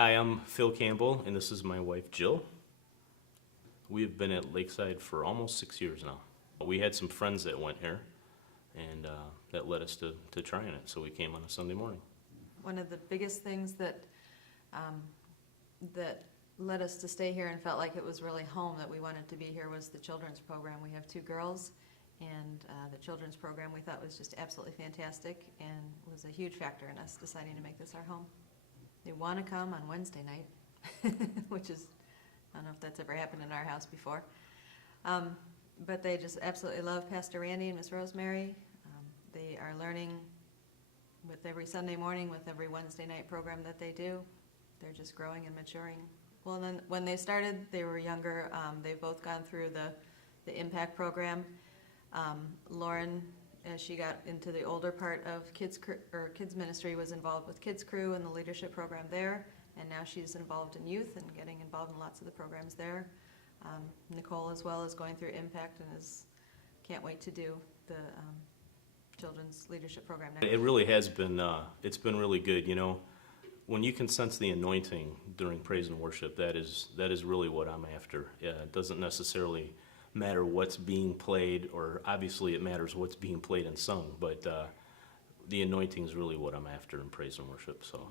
Hi, I'm Phil Campbell, and this is my wife Jill. We have been at Lakeside for almost 6 years now. We had some friends that went here, and that led us to trying it, so we came on a Sunday morning. One of the biggest things that led us to stay here and felt like it was really home, that we wanted to be here, was the children's program. We have 2 girls, and the children's program we thought was just absolutely fantastic and was a huge factor in us deciding to make this our home. They want to come on Wednesday night, which is, I don't know if that's ever happened in our house before. But they just absolutely love Pastor Randy and Miss Rosemary. They are learning with every Sunday morning, with every Wednesday night program that they do. They're just growing and maturing. Well, then when they started, they were younger. They've both gone through the Impact program. Lauren, as she got into the older part of kids ministry, was involved with Kids Crew and the leadership program there, and now she's involved in youth and getting involved in lots of the programs there. Nicole as well is going through Impact and can't wait to do the children's leadership program now. It really has been, it's been really good. You know, when you can sense the anointing during praise and worship, that is really what I'm after. It doesn't necessarily matter what's being played, or obviously it matters what's being played and sung, but the anointing is really what I'm after in praise and worship. So,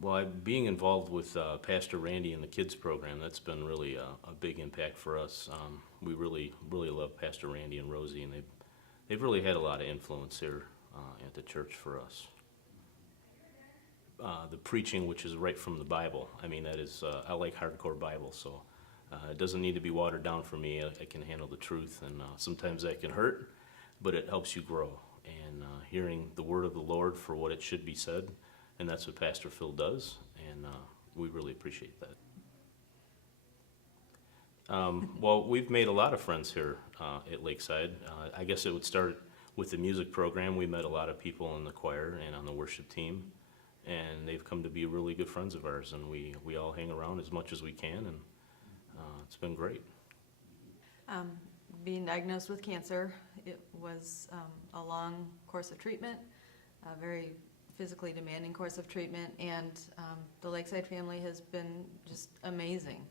well, being involved with Pastor Randy and the kids program, that's been really a big impact for us. We really love Pastor Randy and Rosie, and they've really had a lot of influence here at the church for us. The preaching, which is right from the Bible. I mean, that is, I like hardcore Bible, so it doesn't need to be watered down for me. I can handle the truth, and sometimes that can hurt, but it helps you grow. And hearing the word of the Lord for what it should be said, and that's what Pastor Phil does, and we really appreciate that. Well, we've made a lot of friends here at Lakeside. I guess it would start with the music program. We met a lot of people in the choir and on the worship team, and they've come to be really good friends of ours, and we all hang around as much as we can, and it's been great. Being diagnosed with cancer, it was a long course of treatment, a very physically demanding course of treatment, and the Lakeside family has been just amazing.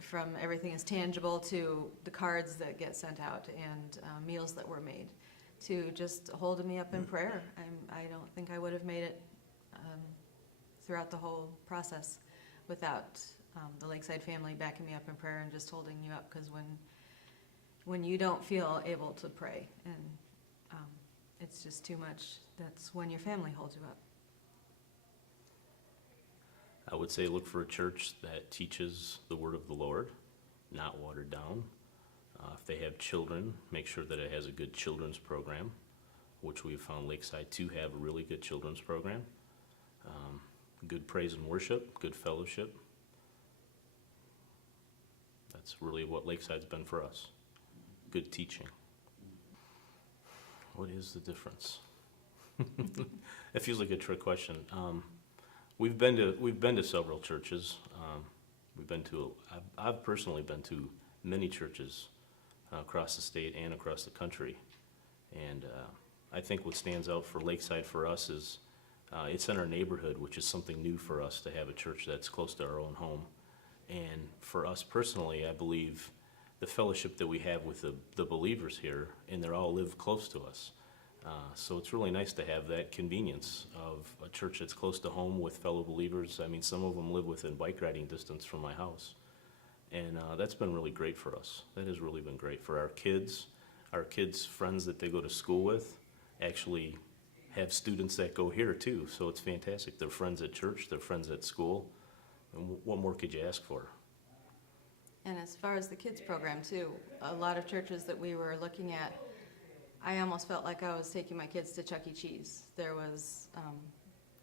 From everything is tangible to the cards that get sent out and meals that were made, to just holding me up in prayer. I don't think I would have made it throughout the whole process without the Lakeside family backing me up in prayer and just holding you up, because when you don't feel able to pray and it's just too much, that's when your family holds you up. I would say look for a church that teaches the word of the Lord, not watered down. If they have children, make sure that it has a good children's program, which we've found Lakeside to have a really good children's program. Good praise and worship, good fellowship. That's really what Lakeside's been for us. Good teaching. What is the difference? It feels like a trick question. We've been to several churches. I've personally been to many churches across the state and across the country, and I think what stands out for Lakeside for us is it's in our neighborhood, which is something new for us to have a church that's close to our own home. And for us personally, I believe the fellowship that we have with the believers here, and they all live close to us. So it's really nice to have that convenience of a church that's close to home with fellow believers. I mean, some of them live within bike riding distance from my house. And that's been really great for us. That has really been great for our kids. Our kids' friends that they go to school with actually have students that go here too. So it's fantastic. They're friends at church, they're friends at school. And what more could you ask for? And as far as the kids program too, a lot of churches that we were looking at, I almost felt like I was taking my kids to Chuck E. Cheese. There was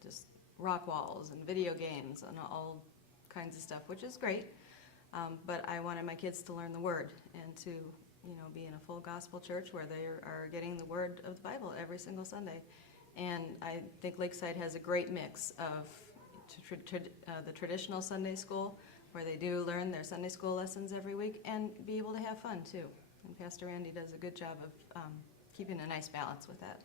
just rock walls and video games and all kinds of stuff, which is great. But I wanted my kids to learn the Word and to, be in a full gospel church where they are getting the Word of the Bible every single Sunday. And I think Lakeside has a great mix of the traditional Sunday school, where they do learn their Sunday school lessons every week, and be able to have fun too. And Pastor Randy does a good job of keeping a nice balance with that.